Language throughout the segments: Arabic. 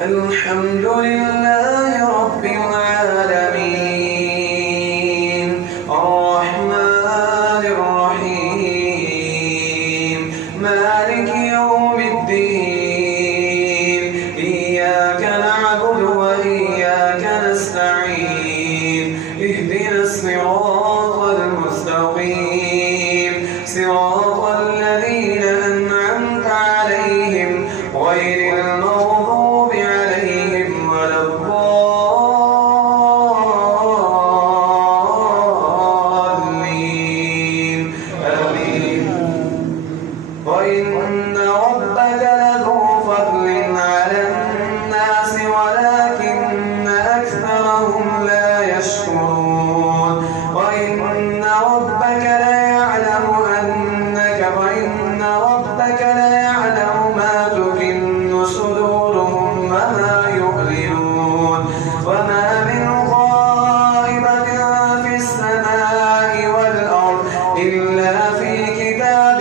الحمد لله رب العالمين الرحمن الرحيم مالك يوم الدين إياك نعبد وإياك نستعين اهدنا الصراط المستقيم صراط الذين أنعمت عليهم غير المغضوب عليهم ولا الضالين آمين. وإن ربك لذو فضل على الناس ولكن أكثرهم لا يشكرون. وإن ربك ليعلم ما تكن صدورهم وما يعلنون. وما من غائبة في السماء والأرض إلا في كتاب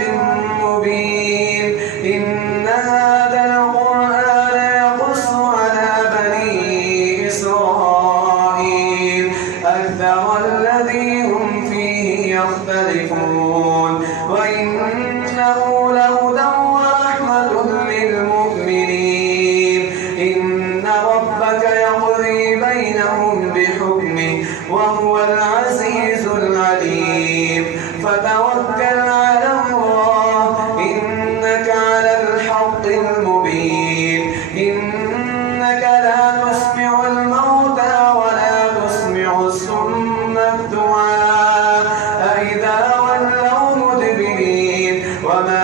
مبين. إن هذا القرآن يقص على بني إسرائيل أكثر الذي هم فيه يختلفون. وإنه لهدى ورحمة للمؤمنين. إن ربك يقضي بينهم بحكمه وهو العزيز العليم. فتوكل على الله إنك على الحق المبين. إنك لا تسمع الموتى ولا تسمع الصم الدعاء إذا ولوا مدبرين. وما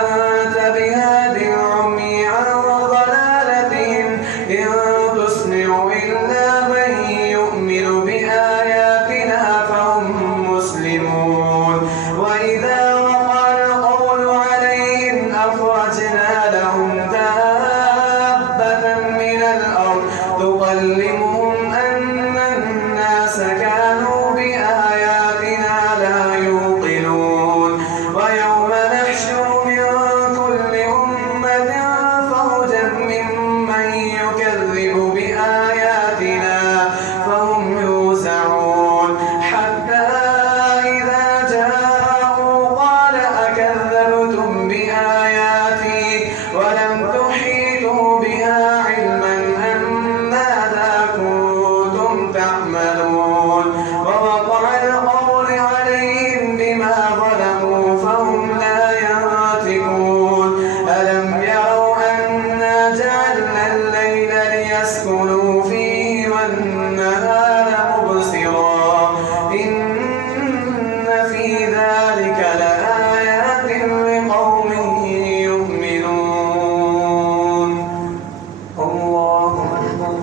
أنت بهاد العمي عن ضلالتهم إن تسمع إلا من يؤمن بآياتنا فهم مسلمون. وإذا وقع القول عليهم أخرجنا لهم دابة من الأرض تكلمهم أن الناس كانوا بآياتنا لا يوقنون. ويوم نحشر من كل أمة فوجا ممن يكذب بآياتنا فهم يوزعون. حتى إذا جاءوا قال أكذبتم بآياتي ولم تحيطوا بها علما أم ماذا كنتم تعملون. ووقع القول عليهم بما ظلموا فهم لا ينطقون. ألم يروا أنا جعلنا الليل ليسكنوا فيه والنهار مبصرا إن في ذلك لآيات لقوم يؤمنون. الله أكبر.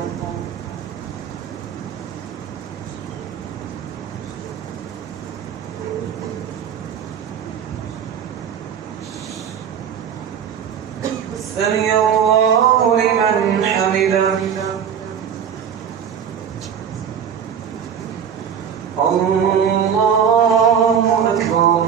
سمع الله لمن حمده. الله أكبر.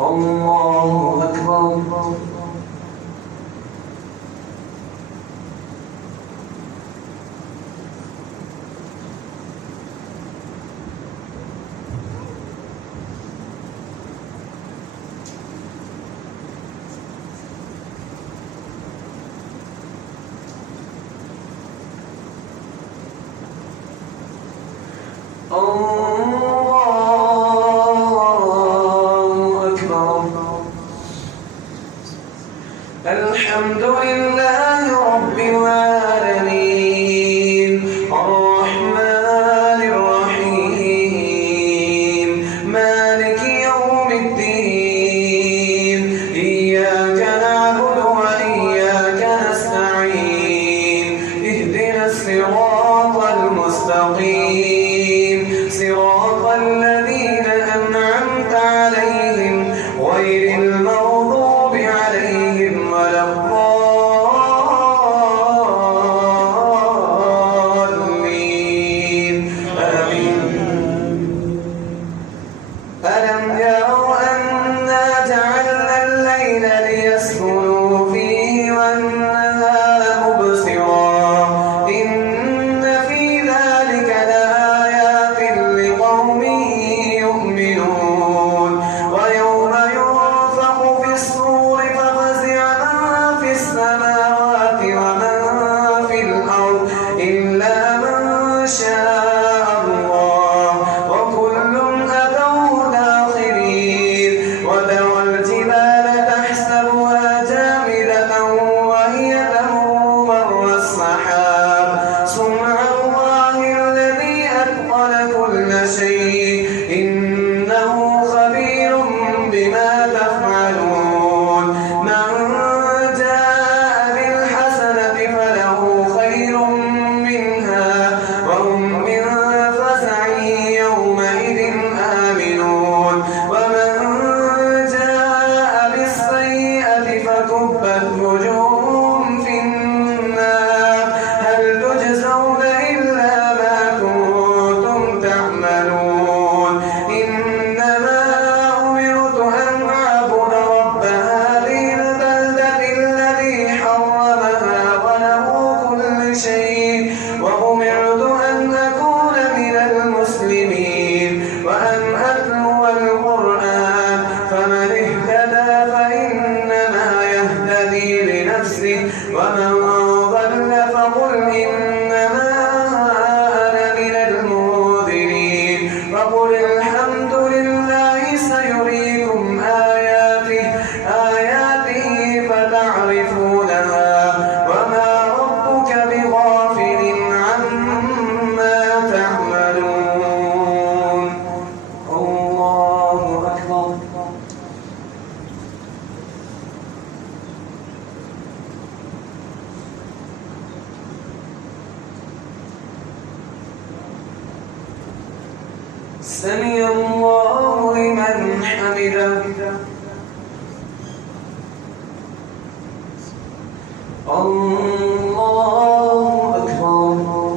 الله أكبر. الله أكبر. الحمد لله رب العالمين الرحمن الرحيم مالك يوم الدين إياك نعبد وإياك نستعين اهدنا الصراط المستقيم صراط الذين أنعمت فعل كل شيء إنه خبير بما تفعلون من جاء بالحسنة فله خير منها وهم من فزع يومئذ آمنون ومن جاء بالسيئة فكبت وجوههم في النار هل تجزون إلا ما كنتم تعملون إنما أمرت أن أعبد رب هذه البلدة الذي حرمها وله كل شيء وأمرت أن أكون من المسلمين وأن أتلو القرآن فمن اهتدى فإنما يهتدي لنفسه ومن ضل فقل إنما أنا من المنذرين فقل الحمد لله سيريكم آياته فتعرفونها وما ربك بغافل عما تعملون الله أكبر سمع الله لمن حمده الله أكبر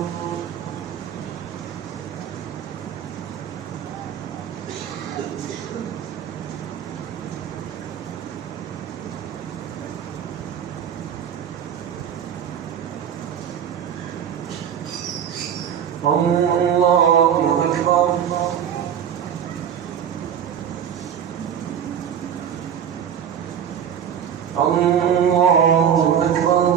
الله أكبر الله أكبر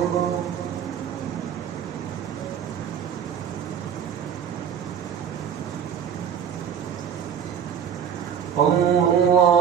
الله